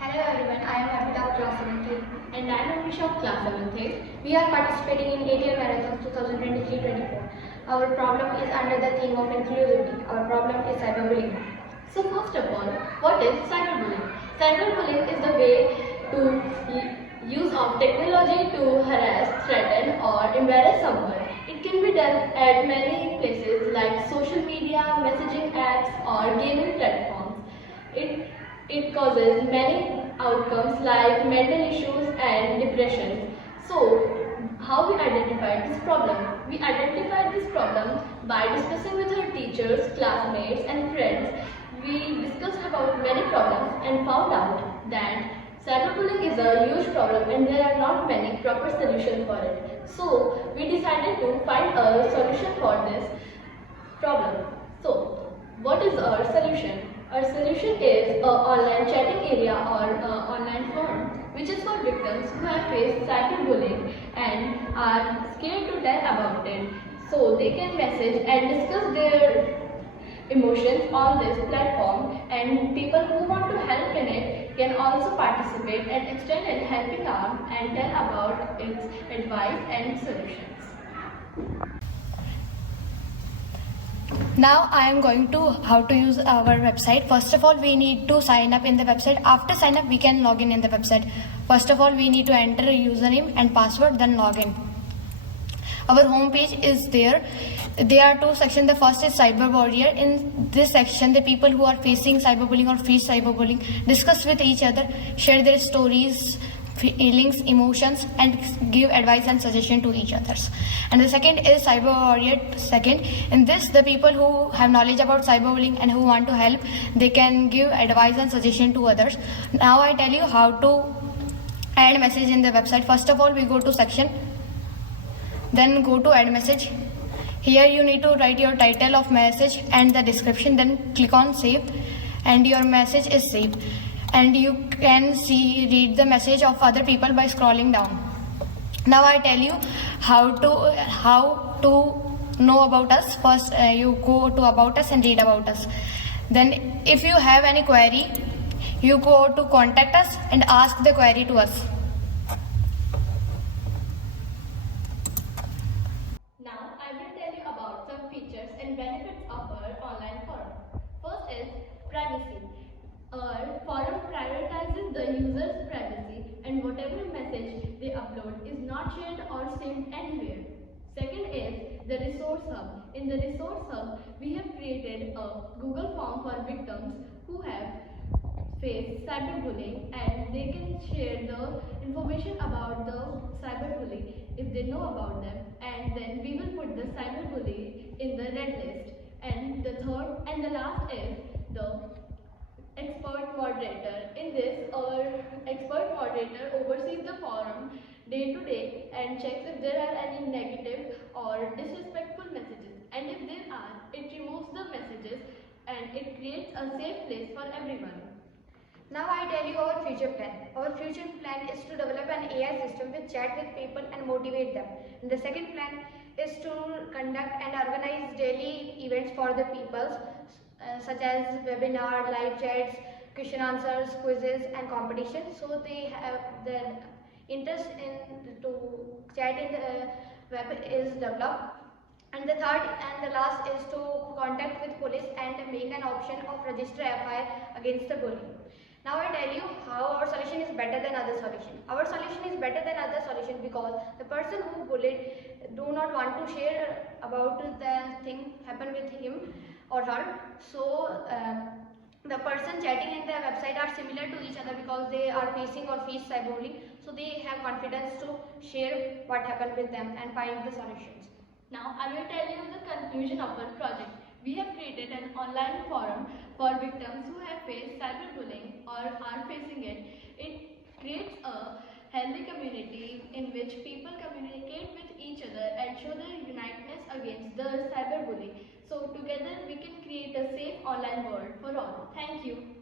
Hello everyone, I am Abhita of class 7th. And I am Amisha of class 7th. We are participating in ATL Marathon 2023-24. Our problem is under the theme of inclusivity. Our problem is cyberbullying. So first of all, what is cyberbullying? Cyberbullying is the way to use of technology to harass, threaten or embarrass someone. It can be done at many places like social media, messaging apps or gaming platforms. It causes many outcomes like mental issues and depression. So, how we identified this problem? We identified this problem by discussing with our teachers, classmates and friends. We discussed about many problems and found out that cyberbullying is a huge problem and there are not many proper solutions for it. So, we decided to find a solution for this problem. So, what is our solution? Our solution is an online chatting area or online forum, which is for victims who have faced cyberbullying and are scared to tell about it. So, they can message and discuss their emotions on this platform, and people who want to help in it can also participate and extend a helping arm and tell about its advice and solutions. Now I am going to how to use our website. First of all, we need to sign up in the website. After sign up, we can log in the website. First of all, we need to enter a username and password, then log in. Our home page is there. There are two sections. The first is cyber warrior. In this section, the people who are facing cyberbullying or face cyberbullying discuss with each other, share their stories, feelings, emotions, and give advice and suggestion to each others. And the second is cyber warrior second. In this, the people who have knowledge about cyberbullying and who want to help, they can give advice and suggestion to others. Now I tell you how to add message in the website. First of all, we go to section, then go to add message. Here you need to write your title of message and the description, then click on save and your message is saved. And you can read the message of other people by scrolling down. Now I tell you how to know about us. First you go to about us and read about us. Then if you have any query, you go to contact us and ask the query to us. Now I will tell you about some features and benefits of our online forum. First is privacy. Our forum prioritizes the user's privacy and whatever message they upload is not shared or saved anywhere. Second is the resource hub. In the resource hub, we have created a Google form for victims who have faced cyberbullying and they can share the information about the cyberbully if they know about them, and then we will put the cyberbully in the red list. And the third and the last is the expert moderator. In this, our expert moderator oversees the forum day to day and checks if there are any negative or disrespectful messages. And if there are, it removes the messages and it creates a safe place for everyone. Now I tell you our future plan. Our future plan is to develop an AI system which chat with people and motivate them. And the second plan is to conduct and organize daily events for the people, such as webinar, live chats, question answers, quizzes and competitions. So they have the interest in to chat in the web is developed. And the third and the last is to contact with police and make an option of register FIR against the bully. Now I tell you how our solution is better than other solution. Our solution is better than other solution because the person who bullied do not want to share about the thing happened with him or her. So the person chatting in the website are similar to each other because they are facing or face cyberbullying. So they have confidence to share what happened with them and find the solutions. Now I will tell you the conclusion of our project. We have created an online forum for victims who have faced cyberbullying or are facing it. It creates a healthy community in which people communicate with each other and show their uniteness against the cyberbullying. So together we can create a safe online world for all. Thank you.